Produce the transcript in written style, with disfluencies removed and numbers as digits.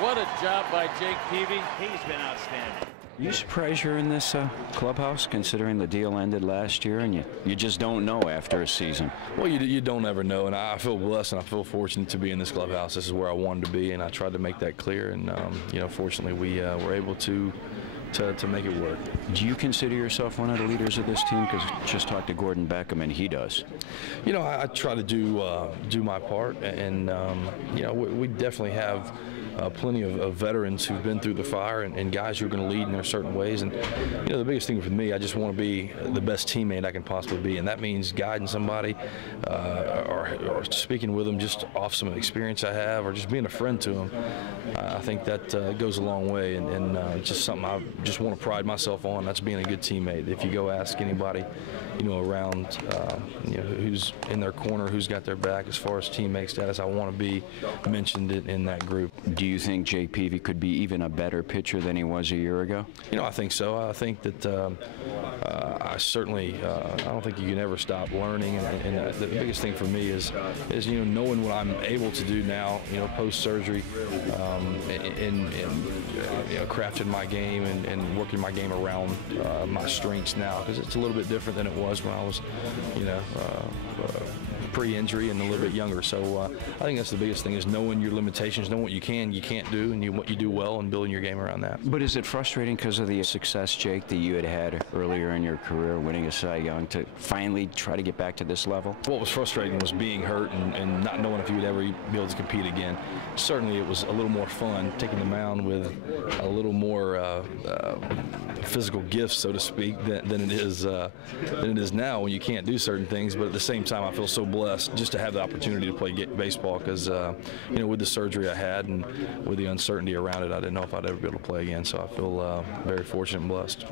What a job by Jake Peavy. He's been outstanding. Are you surprised you're in this clubhouse, considering the deal ended last year, and you just don't know after a season? Well, you don't ever know, and I feel blessed and I feel fortunate to be in this clubhouse. This is where I wanted to be, and I tried to make that clear. And fortunately, we were able to make it work. Do you consider yourself one of the leaders of this team? Because just talked to Gordon Beckham, and he does. I try to do my part, and we definitely have plenty of veterans who've been through the fire and guys who are going to lead in their certain ways. And the biggest thing for me, I just want to be the best teammate I can possibly be, and that means guiding somebody or speaking with them just off some experience I have, or just being a friend to them. I think that goes a long way, and just something I just want to pride myself on. That's being a good teammate. If you go ask anybody, around, who's in their corner, who's got their back as far as teammate status, I want to be mentioned in that group. Do you think Jake Peavy could be even a better pitcher than he was a year ago? I think so. I think that I certainly I don't think you can ever stop learning, and the biggest thing for me is knowing what I'm able to do now, post surgery, and crafting my game and working my game around my strengths now, because it's a little bit different than it was when I was pre-injury and a little bit younger. So I think that's the biggest thing, is knowing your limitations, knowing what you can't do, and what you do well, and building your game around that. But is it frustrating because of the success, Jake, that you had earlier in your career, winning a Cy Young, to finally try to get back to this level? What was frustrating was being hurt and not knowing if you would ever be able to compete again. Certainly it was a little more fun taking the mound with a little more physical gifts, so to speak, than it is now when you can't do certain things. But at the same time, I feel so blessed just to have the opportunity to play baseball, because with the surgery I had and with the uncertainty around it, I didn't know if I'd ever be able to play again. So I feel very fortunate and blessed.